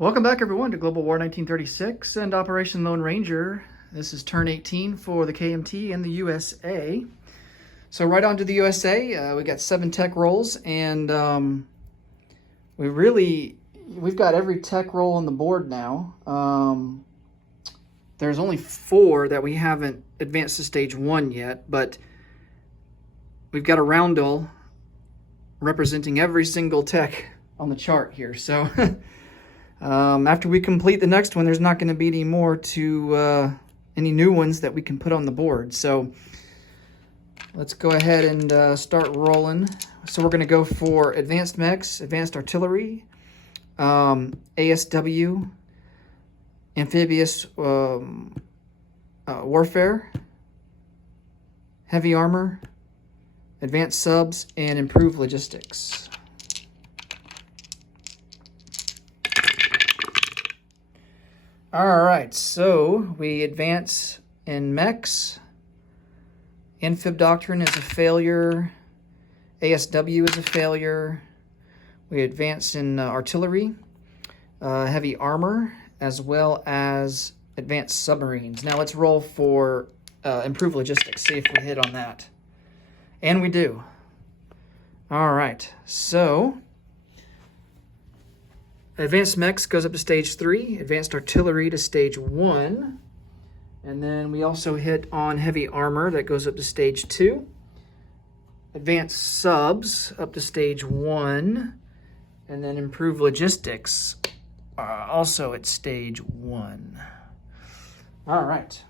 Welcome back, everyone, to Global War 1936 and Operation Lone Ranger. This is turn 18 for the KMT and the USA. So right on to the USA. We got 7 tech rolls, and we've got every tech roll on the board now. There's only 4 that we haven't advanced to stage 1 yet, but we've got a roundel representing every single tech on the chart here. So after we complete the next one, there's not going to be any more any new ones that we can put on the board. So let's go ahead and start rolling. So we're going to go for advanced mechs, advanced artillery, ASW, amphibious warfare, heavy armor, advanced subs, and improved logistics. All right, so we advance in mechs. Amphib doctrine is a failure. ASW is a failure. We advance in artillery, heavy armor, as well as advanced submarines. Now let's roll for improved logistics, see if we hit on that. And we do. All right, so advanced mechs goes up to stage 3, advanced artillery to stage 1, and then we also hit on heavy armor that goes up to stage 2, advanced subs up to stage 1, and then improved logistics also at stage 1. All right.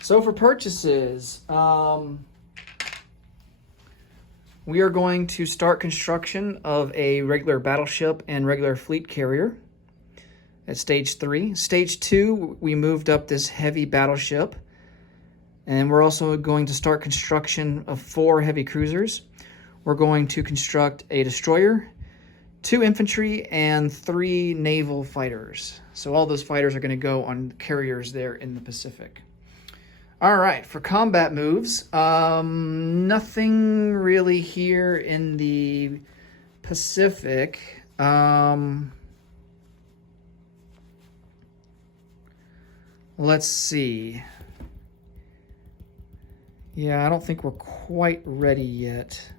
So for purchases, we are going to start construction of a regular battleship and regular fleet carrier at stage 3. Stage 2, we moved up this heavy battleship, and we're also going to start construction of 4 heavy cruisers. We're going to construct a destroyer, 2 infantry, and 3 naval fighters. So all those fighters are going to go on carriers there in the Pacific. All right, for combat moves, nothing really here in the Pacific. Let's see. Yeah, I don't think we're quite ready yet.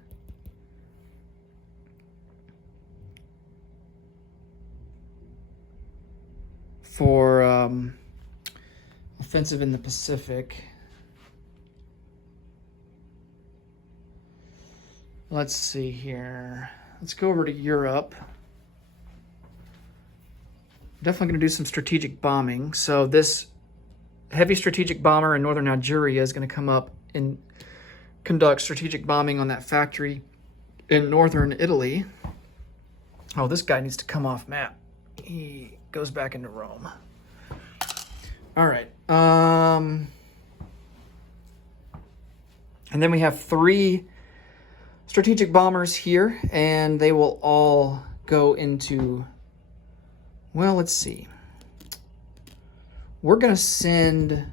For offensive in the Pacific. Let's see here. Let's go over to Europe. Definitely going to do some strategic bombing. So this heavy strategic bomber in northern Algeria is going to come up and conduct strategic bombing on that factory in northern Italy. Oh, this guy needs to come off map. He goes back into Rome. All right. And then we have 3 strategic bombers here, and they will all go into, well, let's see. We're going to send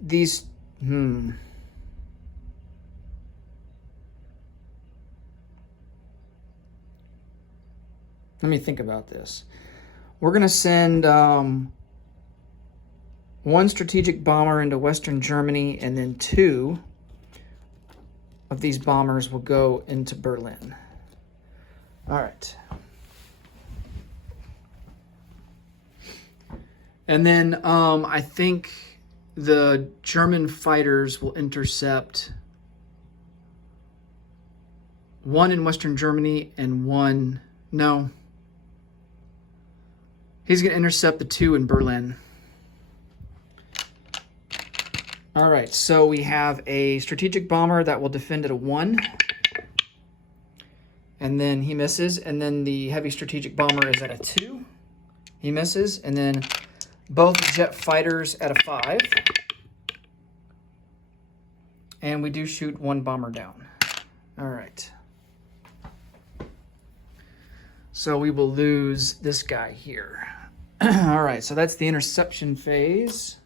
these, Let me think about this. We're going to send 1 strategic bomber into Western Germany, and then 2 of these bombers will go into Berlin. All right. And then I think the German fighters will intercept 1 in Western Germany and 1... No. He's going to intercept the 2 in Berlin. All right, so we have a strategic bomber that will defend at a 1. And then he misses. And then the heavy strategic bomber is at a 2. He misses. And then both jet fighters at a 5. And we do shoot 1 bomber down. All right. So we will lose this guy here. All right, so that's the interception phase.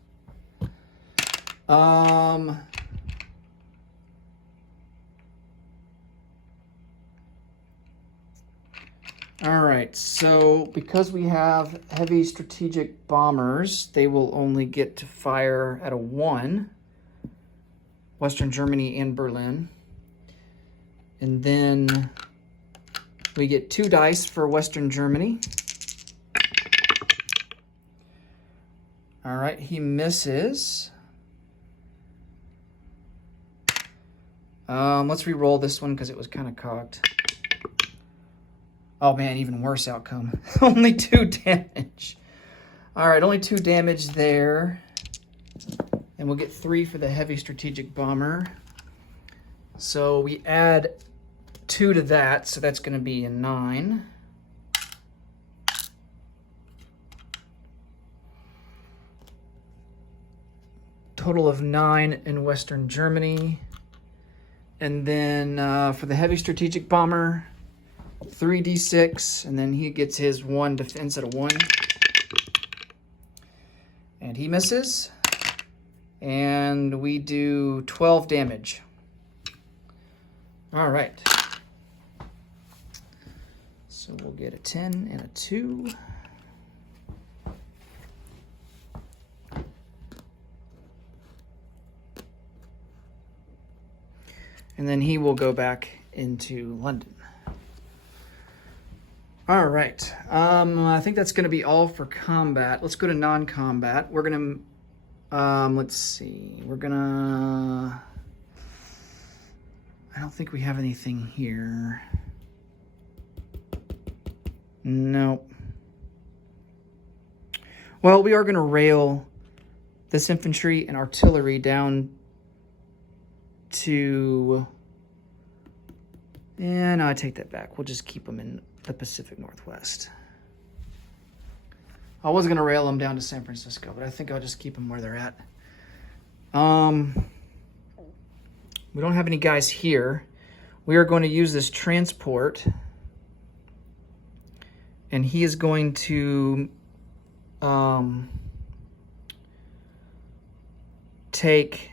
All right, so because we have heavy strategic bombers, they will only get to fire at a 1. Western Germany and Berlin. And then we get 2 dice for Western Germany. All right, he misses. Let's re-roll this one because it was kind of cocked. Oh man, even worse outcome. Only 2 damage. All right, only 2 damage there. And we'll get 3 for the heavy strategic bomber. So we add 2 to that, so that's going to be a 9. Total of 9 in Western Germany. And then for the heavy strategic bomber, 3d6, and then he gets his 1 defense at a 1. And he misses. And we do 12 damage. All right. So we'll get a 10 and a 2. And then he will go back into London. All right. I think that's going to be all for combat. Let's go to non-combat. We're going to, let's see. We're going to, I don't think we have anything here. Nope. Well, we are going to rail this infantry and artillery down to, yeah, no, I take that back. We'll just keep them in the Pacific Northwest. I was going to rail them down to San Francisco, but I think I'll just keep them where they're at. We don't have any guys here. We are going to use this transport, and he is going to take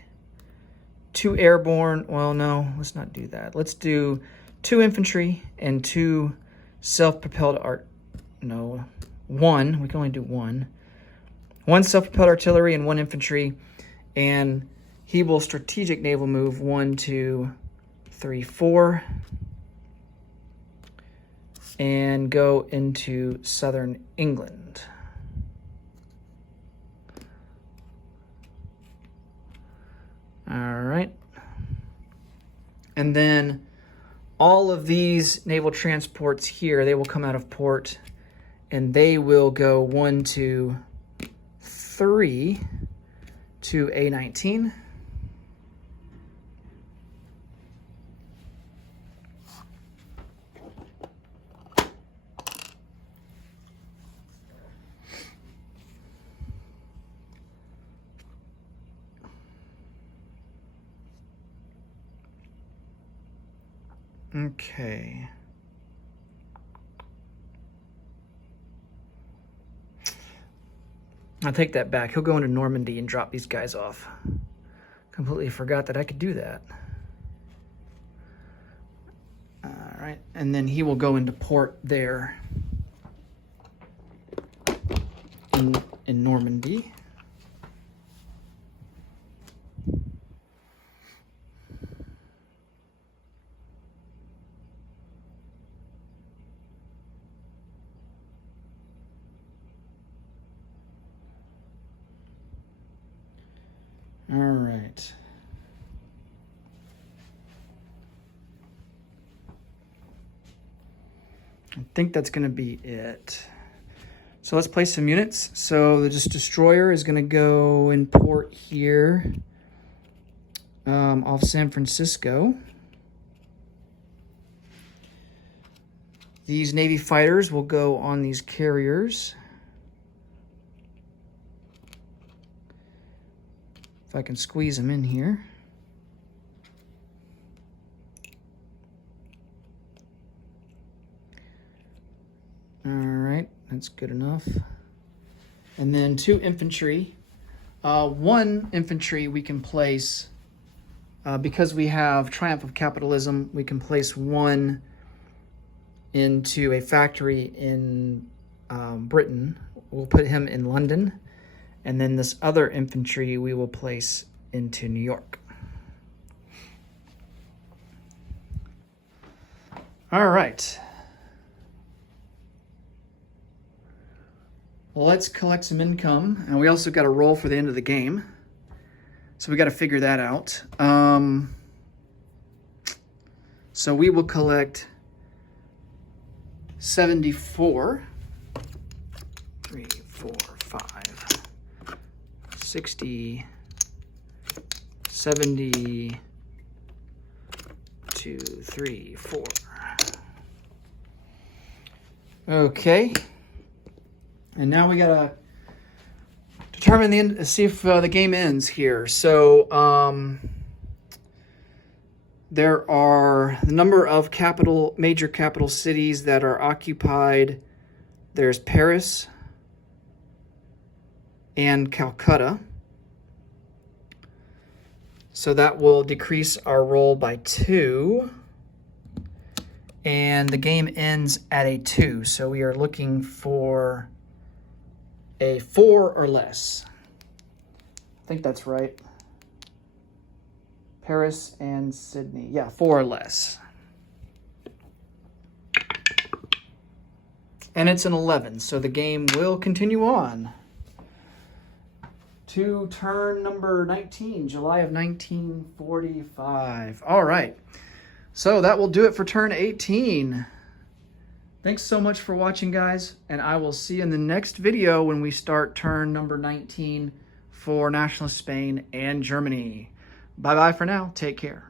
2 airborne. Well, no, let's not do that. Let's do 2 infantry and 2 self-propelled no, 1. We can only do 1. 1 self-propelled artillery and 1 infantry. And he will strategic naval move 1, 2, 3, 4. And go into southern England. All right. And then all of these naval transports here, they will come out of port, and they will go 1, 2, 3 to A-19. Okay. I'll take that back. He'll go into Normandy and drop these guys off. Completely forgot that I could do that. All right, and then he will go into port there in Normandy. All right. I think that's going to be it. So let's place some units. So this destroyer is going to go in port here off San Francisco. These Navy fighters will go on these carriers. If I can squeeze them in here. All right, that's good enough. And then 2 infantry. 1 infantry we can place, because we have Triumph of Capitalism, we can place 1 into a factory in Britain. We'll put him in London. And then this other infantry we will place into New York. All right. Well, let's collect some income. And we also got a roll for the end of the game. So we got to figure that out. So we will collect 74. 3, 4, 5, 60, 70, 2, 3, 4. Okay. And now we gotta determine the end, see if the game ends here. So there are the number of major capital cities that are occupied. There's Paris and Calcutta. So that will decrease our roll by 2. And the game ends at a 2. So we are looking for a 4 or less. I think that's right. Paris and Sydney. Yeah, 4 or less. And it's an 11, so the game will continue on to turn number 19, July of 1945. All right, so that will do it for turn 18. Thanks so much for watching, guys, and I will see you in the next video when we start turn number 19 for Nationalist Spain and Germany. Bye-bye for now. Take care.